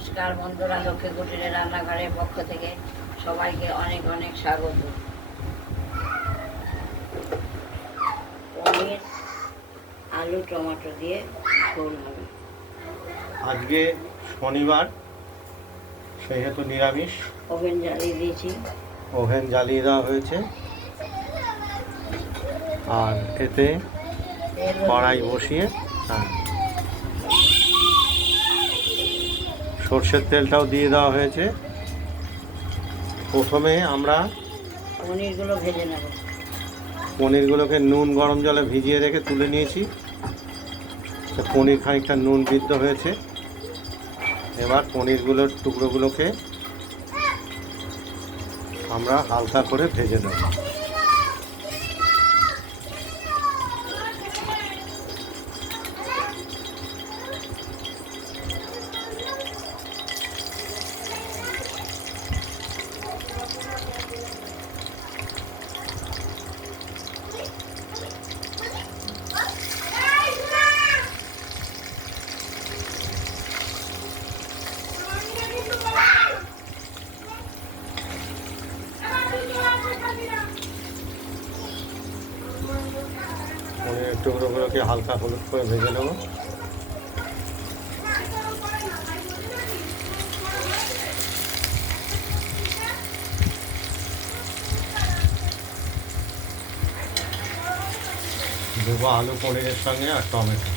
নমস্কার বন্ধুরা, লক্ষ্মী কুটিরের রান্নাঘরের পক্ষ থেকে সবাইকে অনেক অনেক স্বাগত। পনির আলু টমেটো দিয়ে ঝোল হবে। আজকে শনিবার, সেহেতু নিরামিষ। ওভেন জ্বালিয়ে দিয়েছি। ওভেন জ্বালিয়ে দেওয়া হয়েছে, আর এতে কড়াই বসিয়ে সর্ষের তেলটাও দিয়ে দেওয়া হয়েছে। প্রথমে আমরা পনিরগুলো ভেজে নেব। পনিরগুলোকে নুন গরম জলে ভিজিয়ে রেখে তুলে নিয়েছি। পনির খানিকটা নুন বিদ্ধ হয়েছে। এবার পনিরগুলোর টুকরোগুলোকে আমরা হালকা করে ভেজে নেব। পনিরের টুকরোগুলোকে হালকা হলুদ করে ভেজে নেব। দেবো আলু পনিরের সঙ্গে আর টমেটো।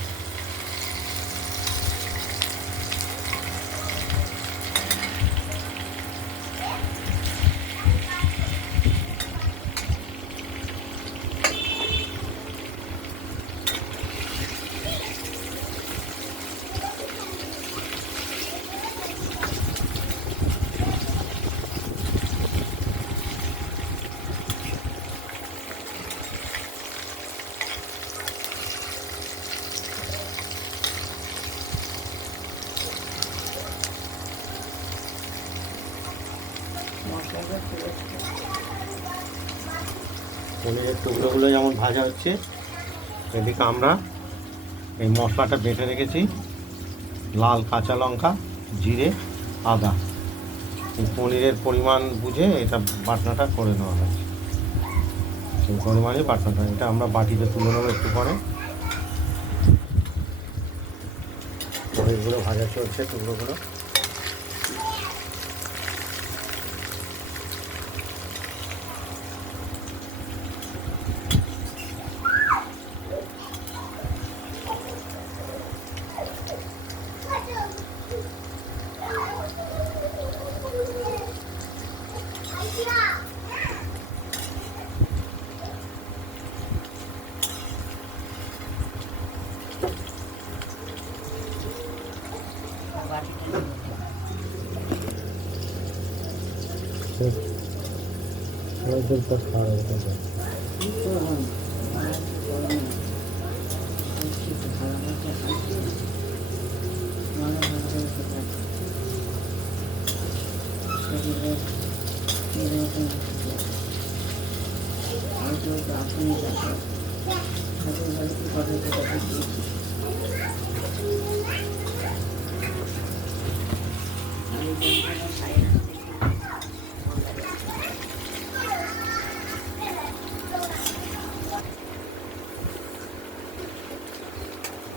পনিরের টুকরোগুলো যেমন ভাজা হচ্ছে, এদিকে আমরা এই মশলাটা বেটে রেখেছি। লাল কাঁচা লঙ্কা, জিরে, আদা, এই পনিরের পরিমাণ বুঝে এটা বাটনাটা করে নেওয়া হয়েছে। সেই পরিমাণে বাটনাটা এটা আমরা বাটিতে তুলে নেবো একটু পরে। পনিরগুলো ভাজা চলছে, টুকরোগুলো।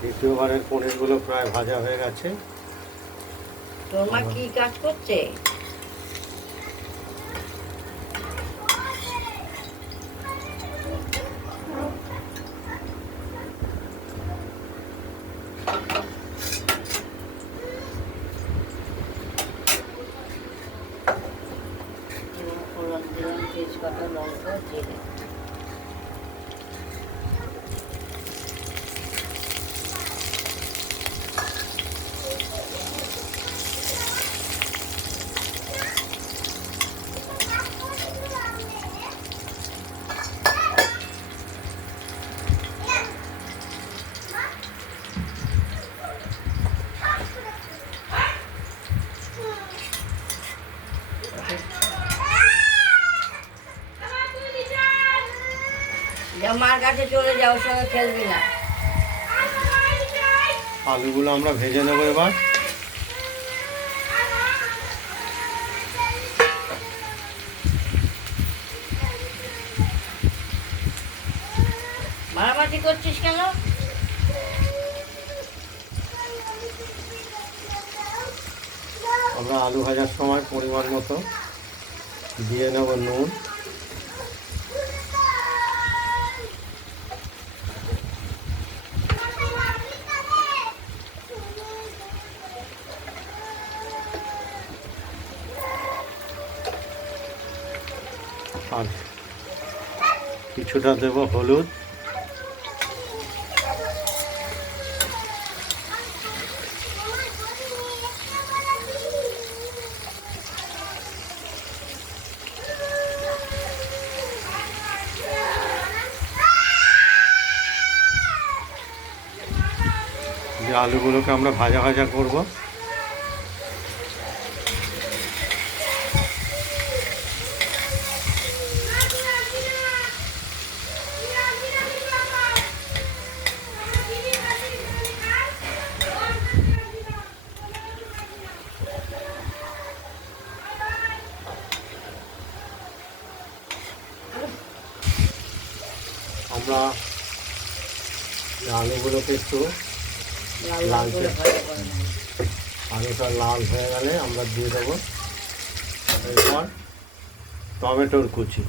দ্বিতীয়বারের পনিরগুলো প্রায় ভাজা হয়ে গেছে। তোমার কি কাজ করছে? তেজপাতা, লঙ্কা, জিরে। মার কাছে চলে যাও, সঙ্গে খেলবি না। আলুগুলো আমরা ভেজে নেবো এবার। ফাটাফাটি করছিস কেন? আমরা আলু ভাজার সময় পরিমাণ মতো দিয়ে নেব নুন, আর কিছুটা দেব হলুদ, যে আলুগুলোকে আমরা ভাজা ভাজা করব। আমরা আলুগুলোকে একটু লাল লাল করে ভাজা করে নেব। আলুটা লাল হয়ে গেলে আমরা দিয়ে দেবো এরপর টমেটোর কুচি।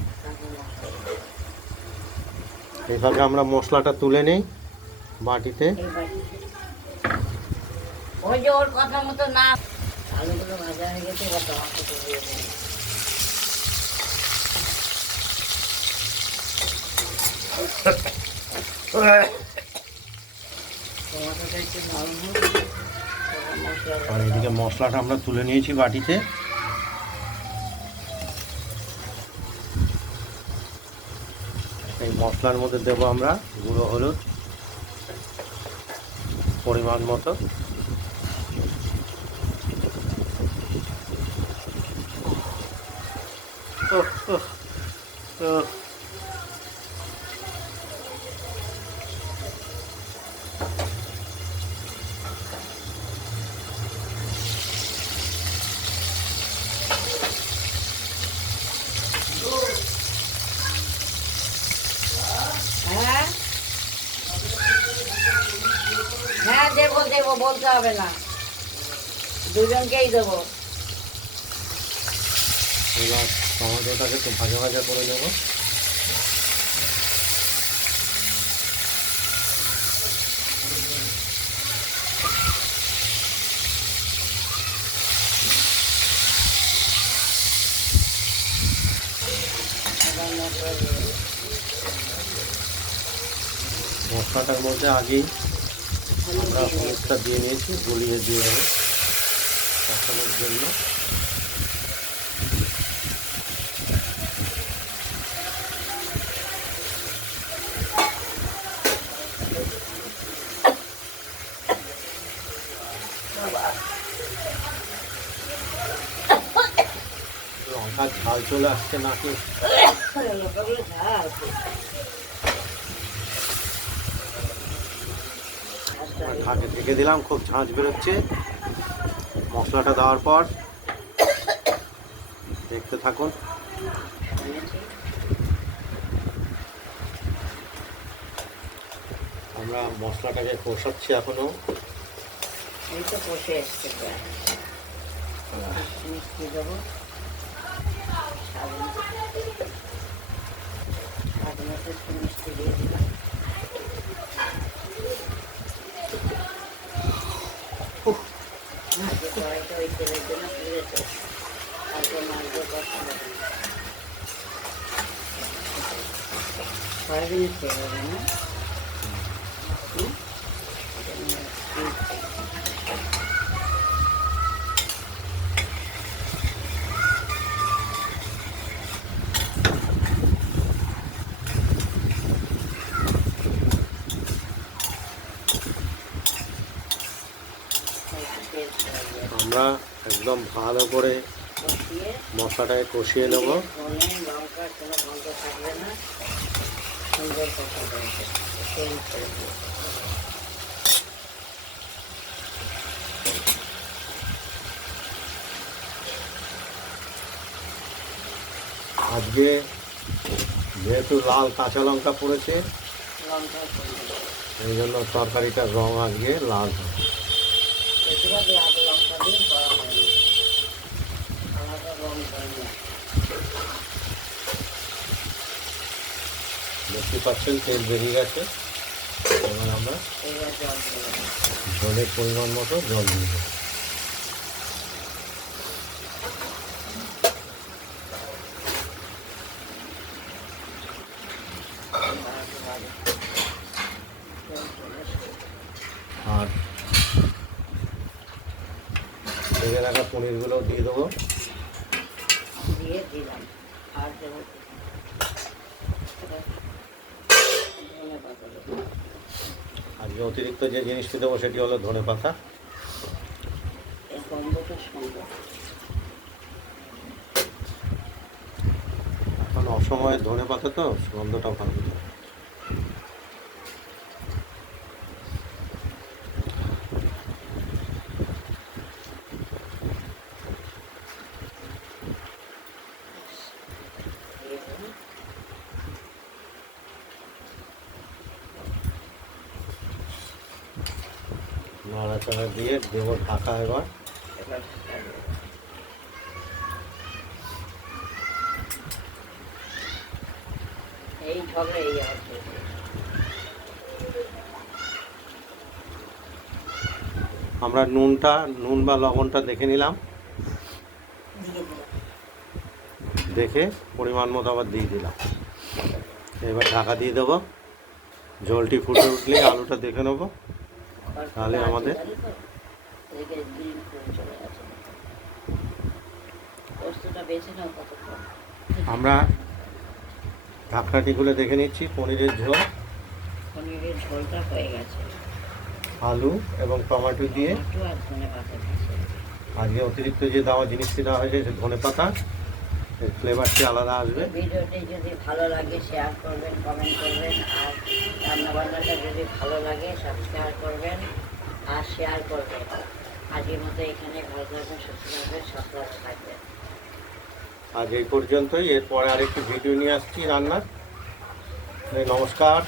এইভাবে আমরা মশলাটা তুলে নিই বাটিতে। এই বাটিতে। ওই যে ওর কথা মতো না, আলুগুলো ভাজা হয়ে গেছে, এবার টমেটো দিয়ে দেবো। টমেটোটা একটু নরম হোক, তারপর মশলা আর এদিকে মশলাটা আমরা তুলে নিয়েছি বাটিতে। এই মশলার মধ্যে দেবো আমরা গুঁড়ো হলুদ পরিমাণ মতো, হ্যাঁ হ্যাঁ দেবো দেবো, বলতে হবে না, দুজনকেই দেবো। এবার টমেটোটাকে একটু ভাজা ভাজা করে নেব। এবার মশলা দিয়ে দেবো। মশলাটার মধ্যে আগেই আমরা হলুদটা দিয়ে নিয়েছি, গলিয়ে দিয়ে দেবো মশলার জন্য। লঙ্কার ঝাল চলে আসছে নাকি? লঙ্কাগুলো ঝাল। ঢাকে ঢেকে দিলাম, খুব ঝাঁঝ বেরোচ্ছে। মশলাটা দেওয়ার পর দেখতে থাকুন। আমরা মশলাটাকে কষাচ্ছি এখনো। এই তো কষে এসছে প্রায়। মিষ্টি দেবো, স্বাদ মতো একটু মিষ্টি দিয়ে দিলাম। কড়াইটা ওই তেলের জন্য পুড়েছে, তারপর মাছগুলো কষা দেবো। সয়াবিনের তেল হবে না? আমরা একদম ভালো করে কষিয়ে মশলাটাকে কষিয়ে নেব। ধনে লঙ্কার কোনো গন্ধ থাকবে না, সুন্দর কষা দেবো, তেল করে দেবো। আজকে যেহেতু লাল কাঁচা লঙ্কা পড়েছে, লঙ্কা করবো। এই জন্য তরকারিটার রং আজকে লাল হয়। বেশিরভাগ লাল লঙ্কা দিয়ে করা হয় না, আলাদা রং করে না। দেখতে পাচ্ছেন তেল বেরিয়ে গেছে। এবার আমরা এবার জল দেবো। জলের পরিমাণ মতো জল দিয়ে দেবো। আর ভেজে রাখা পনিরগুলো দিয়ে দেবো। দিয়ে দিলাম আর দেবো ধনেপাতা দেবো। আজকে অতিরিক্ত যে জিনিসটি দেবো সেটি হলো ধনেপাতা। এই গন্ধটা সুন্দর। এখন অসময়ের ধনেপাতা তো গন্ধটাও ভালো লাগে। নাড়াচাড়া দিয়ে দেবো ঢাকা। এবার এবার এই ঝগড়া এই আছে। আমরা নুন বা লবণটা দেখে নিলাম, দিয়ে দিলাম। দেখে পরিমাণ মতো আবার দিয়ে দিলাম। এবার ঢাকা দিয়ে দেবো। ঝোলটি ফুটে উঠলে আলুটা দেখে নেবো। তাহলে আমাদের এদিকে গ্রিন করে চলে গেছে। পোস্তটা বেছে নাও কতক্ষণ। আমরা ঢাকনাটি খুলে দেখে নিচ্ছি। পনিরের ঝোল, পনিরের ঝোলটা হয়ে গেছে। আলু এবং টমেটো দিয়ে একটু আর ধনেপাতা দিয়েছে। আজকে অতিরিক্ত যে দেওয়া জিনিসটি দেওয়া হয়েছে সে ধনেপাতা, এর ফ্লেভারটি আলাদা আসবে। ভিডিওটি যদি ভালো লাগে শেয়ার করবেন, কমেন্ট করবেন, আর রান্নাবান্নাটা যদি ভালো লাগে সাবস্ক্রাইব করবেন আর শেয়ার করবেন। আজকের মতো এখানে ভালো থাকবেন, সুস্থ থাকবেন, সাবধানে থাকবেন। আজ এই পর্যন্তই। এরপরে আরেকটি ভিডিও নিয়ে আসছি রান্নার। নমস্কার।